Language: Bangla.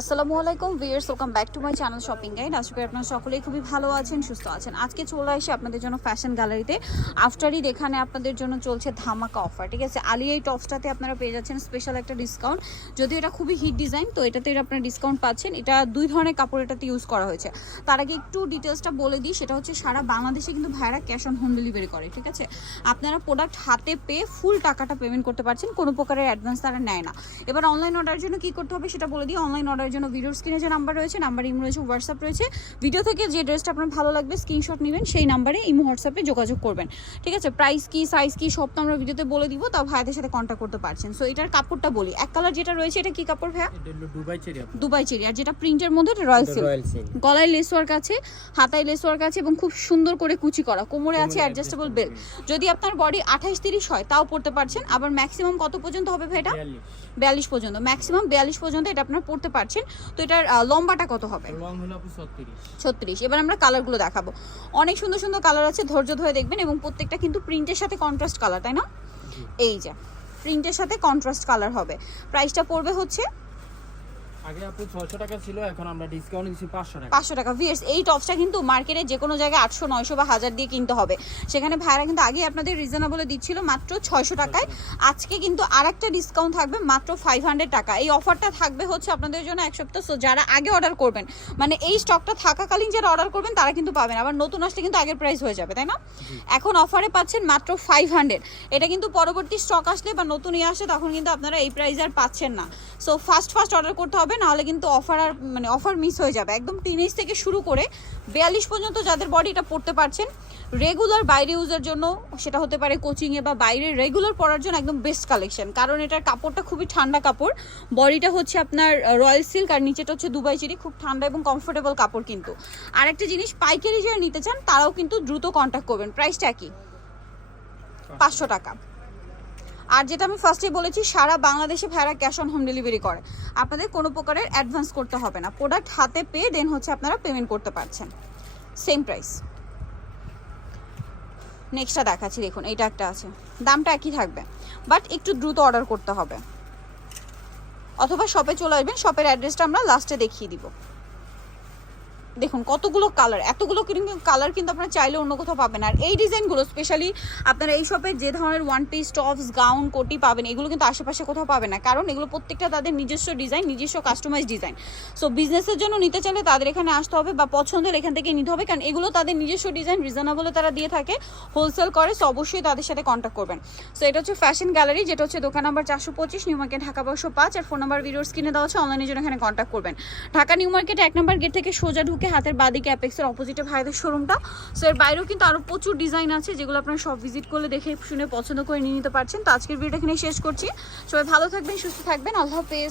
আসসালামু আলাইকুম viewers welcome back to my channel shopping guide আশা করি আপনারা সকলেই খুবই ভালো আছেন, সুস্থ আছেন। আজকে চলে আসি আপনাদের জন্য ফ্যাশন গ্যালারিতে আফটার এখানে আপনাদের জন্য চলছে ধামাকা অফার ঠিক আছে? আলি এই টপসটাতে আপনারা পেয়ে যাচ্ছেন স্পেশাল একটা ডিসকাউন্ট যদিও এটা খুবই হিট ডিজাইন তো এটাতে আপনারা ডিসকাউন্ট পাচ্ছেন। এটা দুই ধরনের কাপড় এটাতে ইউজ করা হয়েছে। তার আগে একটু ডিটেলসটা বলে দিই, সেটা হচ্ছে সারা বাংলাদেশে কিন্তু ভাইরা ক্যাশ অন হোম ডেলিভারি করে, ঠিক আছে? আপনারা প্রোডাক্ট হাতে পেয়ে ফুল টাকাটা পেমেন্ট করতে পারছেন, কোনো প্রকারের অ্যাডভান্স তারা নেয় না। এবার অনলাইন অর্ডারের জন্য কী করতে হবে সেটা বলে দিই। অনলাইন অর্ডারের জন্য ভিডিওর স্ক্রিনে যে নাম্বার রয়েছে নাম্বার ইমো রয়েছে হোয়াটসঅ্যাপ রয়েছে ভিডিও থেকে যে ড্রেসটা আপনার ভালো লাগবে স্ক্রিনশট নেবেন সেই নাম্বারে ইমো হোয়াটসঅ্যাপে যোগাযোগ করবেন। ঠিক আছে? প্রাইস কি সাইজ কি সব তো আমরা ভিডিওতে বলে দিব তাও ভাইদের সাথে কন্ট্যাক্ট করতে পারছেন। সো এটার কাপড়টা বলি। এক কালার যেটা রয়েছে এটা কি কাপড় ভাইয়া? এটা হলো দুবাই চেরি আপু দুবাই চেরি। আর যেটা প্রিন্টের মধ্যে এটা রয়্যাল সিল্ক গলায় লেস ওয়ার্ক আছে হাতায় লেস ওয়ার্ক আছে এবং খুব সুন্দর করে কুচি করা। কোমরে আছে অ্যাডজাস্টেবল বেল্ট যদি আপনার বডি আঠাশ তিরিশ হয় তাও পড়তে পারছেন। আবার ম্যাক্সিমাম কত পর্যন্ত হবে ভাই এটা? বিয়াল্লিশ। পর্যন্ত। ম্যাক্সিমাম বিয়াল্লিশ পর্যন্ত এটা আপনারা পড়তে পারছেন। তো এটার লম্বাটা কত হবে? লং হলো আপু 36 ছত্রিশ। এবার আমরা কালারগুলো দেখাবো। অনেক সুন্দর সুন্দর কালার আছে ধৈর্য ধরে দেখবেন এবং প্রত্যেকটা কিন্তু প্রিন্টের সাথে কন্ট্রাস্ট কালার তাই না? এই যে প্রিন্টের সাথে কন্ট্রাস্ট কালার হবে। প্রাইসটা পড়বে হচ্ছে আগে আপু 600 টাকা ছিল এখন আমরা ডিসকাউন্ট দিচ্ছি 500 টাকা। পাঁচশো টাকা। ভিএস এই টপসটা কিন্তু মার্কেটে যে কোনো জায়গায় আটশো নয়শো বা হাজার দিয়ে কিনতে হবে। সেখানে ভাইরা কিন্তু আগে আপনাদের রিজনেবলে দিচ্ছিল মাত্র ছয়শো টাকায়। আজকে কিন্তু আর একটা ডিসকাউন্ট থাকবে মাত্র ফাইভ হান্ড্রেড টাকা। এই অফারটা থাকবে হচ্ছে আপনাদের জন্য এক সপ্তাহ। So, যারা আগে অর্ডার করবেন মানে এই স্টকটা থাকাকালীন যারা অর্ডার করবেন তারা কিন্তু পাবেন। আবার নতুন আসলে কিন্তু আগের প্রাইস হয়ে যাবে তাই না? এখন অফারে পাচ্ছেন মাত্র ফাইভ হান্ড্রেড এটা কিন্তু পরবর্তী স্টক আসলে বা নতুন ইয়ে আসে তখন কিন্তু আপনারা এই প্রাইস আর পাচ্ছেন না। সো ফার্স্ট ফার্স্ট অর্ডার করতে হবে নাহলে কিন্তু অফার আর মানে অফার মিস হয়ে যাবে। একদম টিনেজ থেকে শুরু করে বিয়াল্লিশ পর্যন্ত যাদের বডি এটা পড়তে পারছেন রেগুলার বাইরে ইউজের জন্য সেটা হতে পারে কোচিংয়ে বা বাইরে রেগুলার পরার জন্য একদম বেস্ট কালেকশন কারণ এটার কাপড়টা খুবই ঠান্ডা কাপড় বডিটা হচ্ছে আপনার রয়্যাল সিল্ক আর নিচেটা হচ্ছে দুবাই চিরি, খুব ঠান্ডা এবং কমফোর্টেবল কাপড় কিন্তু। আর একটা জিনিস, পাইকারি যারা নিতে চান, তারাও কিন্তু দ্রুত কন্ট্যাক্ট করবেন। প্রাইসটা কি পাঁচশো টাকা। আর যেটা আমি ফার্স্টে বলেছি, সারা বাংলাদেশে ভাইরা ক্যাশ অন হোম ডেলিভারি করে। আপনাদের কোনো প্রকারের অ্যাডভান্স করতে হবে না। প্রোডাক্ট হাতে পেয়ে দেন হচ্ছে আপনারা পেমেন্ট করতে পারছেন। সেম প্রাইস নেক্সটটা দেখাচ্ছি, দেখুন, এইটা একটা আছে। দামটা একই থাকবে বাট একটু দ্রুত অর্ডার করতে হবে। অথবা শপে চলে আসবেন শপের অ্যাড্রেসটা আমরা লাস্টে দেখিয়ে দিব। দেখুন, কতগুলো কালার এতগুলো কিন্তু কালার কিন্তু আপনারা চাইলে অন্য কোথাও পাবেন। আর এই ডিজাইনগুলো স্পেশালি আপনারা এই শপে যে ধরনের ওয়ান পিস টপস গাউন কোটি পাবেন, এগুলো কিন্তু আশেপাশে কোথাও পাবেন না। কারণ এগুলো প্রত্যেকটা তাদের নিজস্ব ডিজাইন নিজস্ব কাস্টমাইজ ডিজাইন সো বিজনেসের জন্য নিতে চাইলে তাদের এখানে আসতে হবে বা পছন্দের এখান থেকে নিতে হবে, কারণ এগুলো তাদের নিজস্ব ডিজাইন রিজনেবলে তারা দিয়ে থাকে হোলসেল করে সো অবশ্যই তাদের সাথে কন্ট্যাক্ট করবেন। সো এটা হচ্ছে ফ্যাশন গ্যালারি যেটা হচ্ছে দোকান নাম্বার চারশো পঁচিশ নিউ মার্কেট ঢাকা বারোশো পাঁচ, আর ফোন নাম্বার ভিডিওর স্ক্রিনে দেওয়া হচ্ছে অনলাইনের জন্য এখানে কন্ট্যাক্ট করবেন। ঢাকা নিউ মার্কেটে এক নম্বর গেট থেকে সোজা হাতের বাদিকে অ্যাপেক্সের অপোজিটে ভাইদের শোরুমটা সো এর বাইরেও কিন্তু আরও প্রচুর ডিজাইন আছে যেগুলো আপনারা সব ভিজিট করলে দেখে শুনে পছন্দ করে নিয়ে নিতে পারছেন। তো আজকের ভিডিওটা এখানে শেষ করছি। সবাই ভালো থাকবেন, সুস্থ থাকবেন। আল্লাহ হাফেজ।